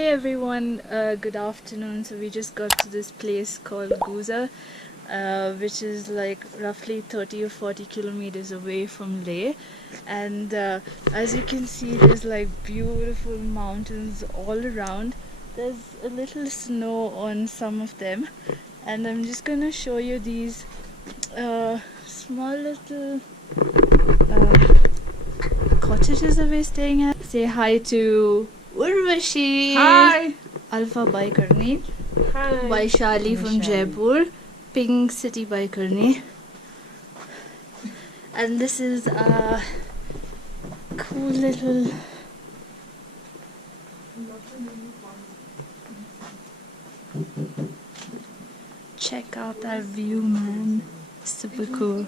Hey everyone, good afternoon. So we just got to this place called Guza, which is like roughly 30 or 40 kilometers away from Leh. And as you can see, there's like beautiful mountains all around. There's a little snow on some of them. And I'm just gonna show you these small little cottages that we're staying at. Say hi to Urvashi. Hi. Alpha by Karni. Hi. Vaishali from Jaipur. Pink City by Karni. And this is a cool little check out that view, man. Super cool.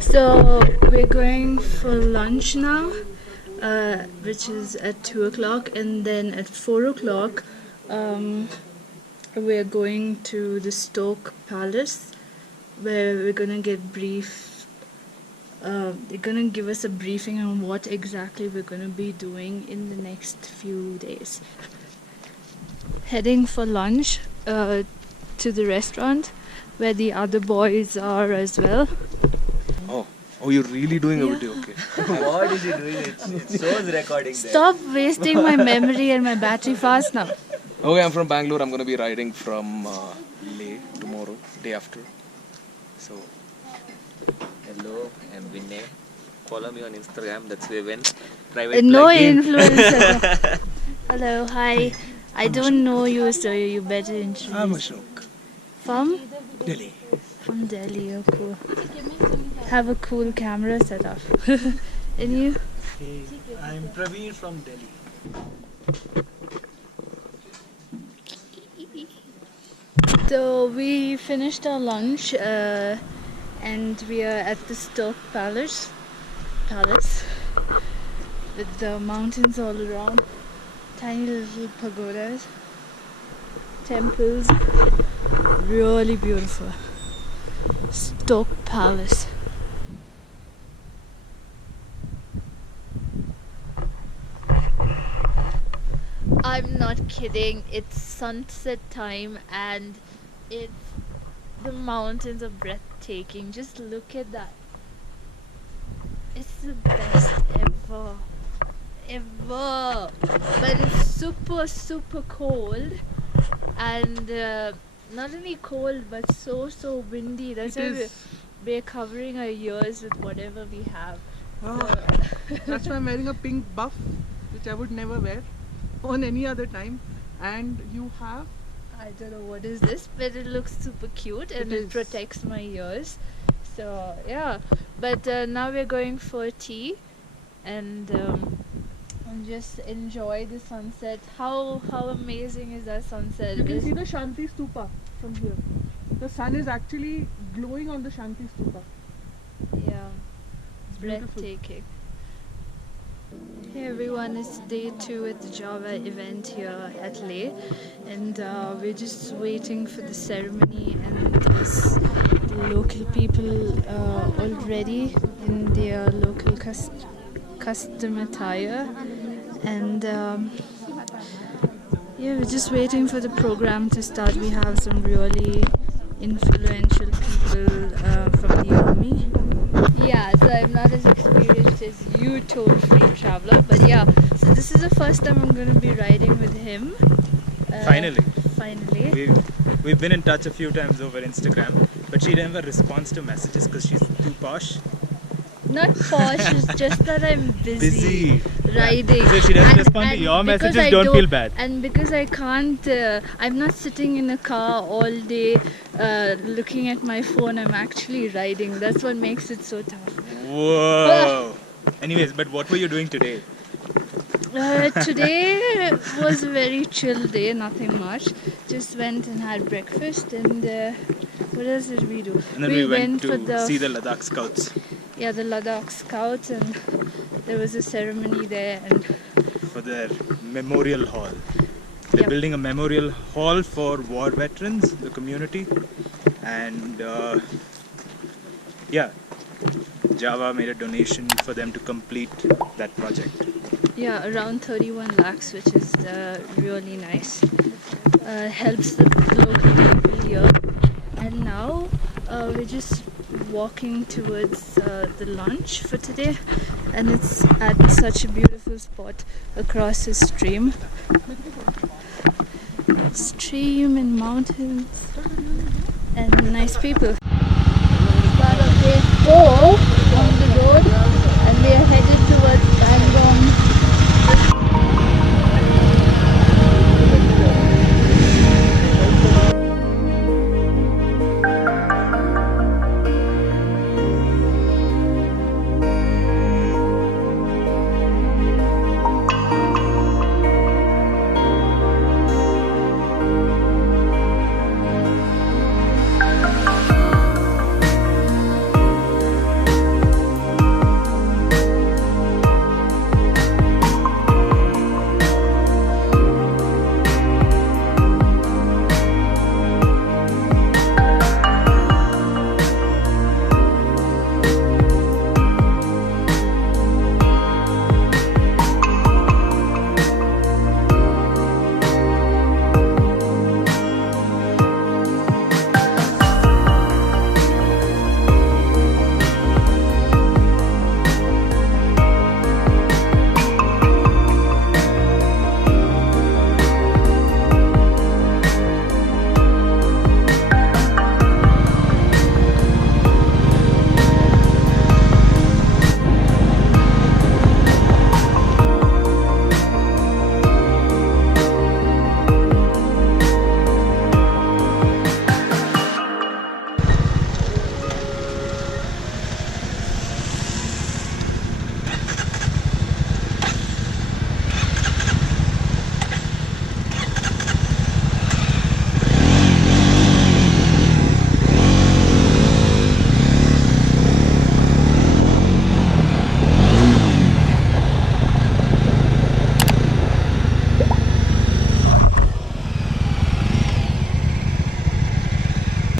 So we're going for lunch now, which is at 2 o'clock, and then at 4 o'clock we're going to the Stoke Palace, where we're gonna get they're gonna give us a briefing on what exactly we're gonna be doing in the next few days. Heading for lunch to the restaurant where the other boys are as well. Oh, you're really doing a video? Okay. What is he doing? It shows recording there. Stop wasting my memory and my battery fast now. Okay, I'm from Bangalore. I'm going to be riding from Leh tomorrow, day after. So, Hello, I'm Vinay. Follow me on Instagram. That's Vivian. Private No plugin. influencer. Hello, hi. I don't know you, so you better introduce. I'm Ashok. From? Delhi. From Delhi, oh cool. Have a cool camera set up. And you? Hey, I'm Praveen from Delhi. So we finished our lunch and we are at the Stoke Palace with the mountains all around, tiny little pagodas, temples, really beautiful. Stoke Palace. I'm not kidding, it's sunset time and the mountains are breathtaking. Just look at that. It's the best ever. But it's super cold and not only cold but so windy. That's why we're covering our ears with whatever we have. That's why I'm wearing a pink buff, which I would never wear on any other time. And you have? I don't know what is this, but it looks super cute and it protects my ears. So yeah, but now we're going for tea and just enjoy the sunset. How amazing is that sunset? You can see the Shanti Stupa from here. The sun is actually glowing on the Shanti Stupa. Yeah, It's beautiful. breathtaking. Hey everyone, it's day 2 at the Jawa event here at Leh, and we're just waiting for the ceremony, and there's the local people already in their local custom attire, and yeah, we're just waiting for the program to start. We have some really influential people from the army. Yeah, so I'm not as experienced as you, toll free traveler, but yeah, so this is the first time I'm going to be riding with him. Finally. We've been in touch a few times over Instagram, but she never responds to messages because she's too posh. Not posh, it's just that I'm busy riding. Yeah. So she doesn't respond to your because messages, don't feel bad. And because I can't, I'm not sitting in a car all day looking at my phone, I'm actually riding. That's what makes it so tough. Whoa! Anyways, but what were you doing today? Today was a very chill day, nothing much. Just went and had breakfast and what else did we do? And then we went to see the LADAKH scouts. Yeah, the LADAKH scouts, and there was a ceremony there and for their memorial hall. They're building a memorial hall for war veterans, the community, and yeah, Jawa made a donation for them to complete that project. Yeah, around 31 lakhs, which is really nice. Helps the local people here. And now we're just walking towards the launch for today, and it's at such a beautiful spot across a stream and mountains and nice people. Start of day 4 on the road, and we are headed towards Bangong.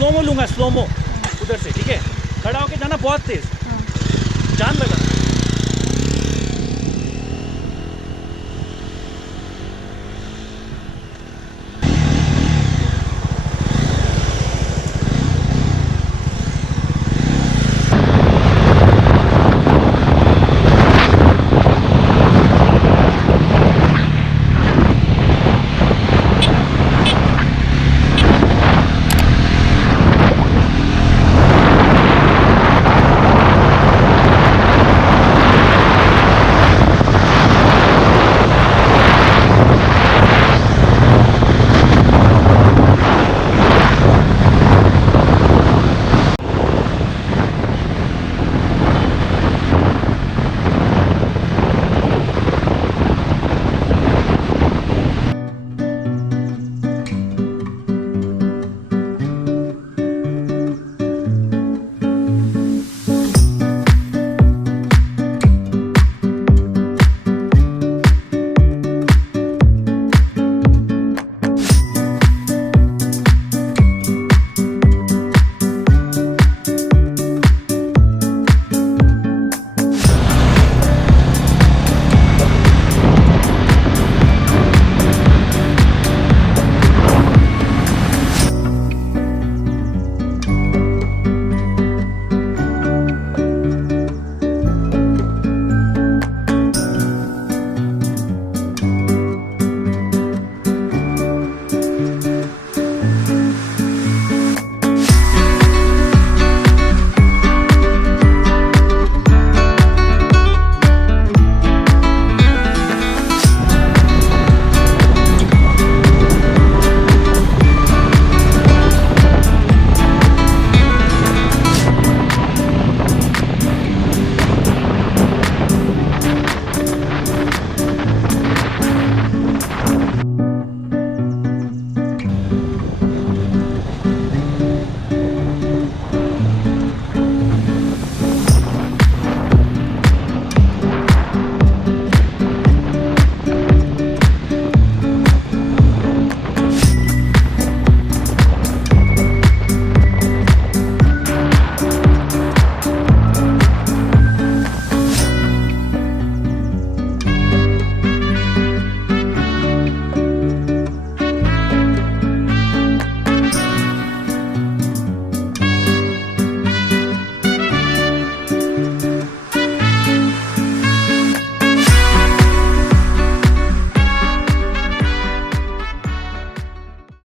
Slomo लूंगा, slomo उधर से, ठीक है? खड़ा होके जाना बहुत तेज, जान लगा।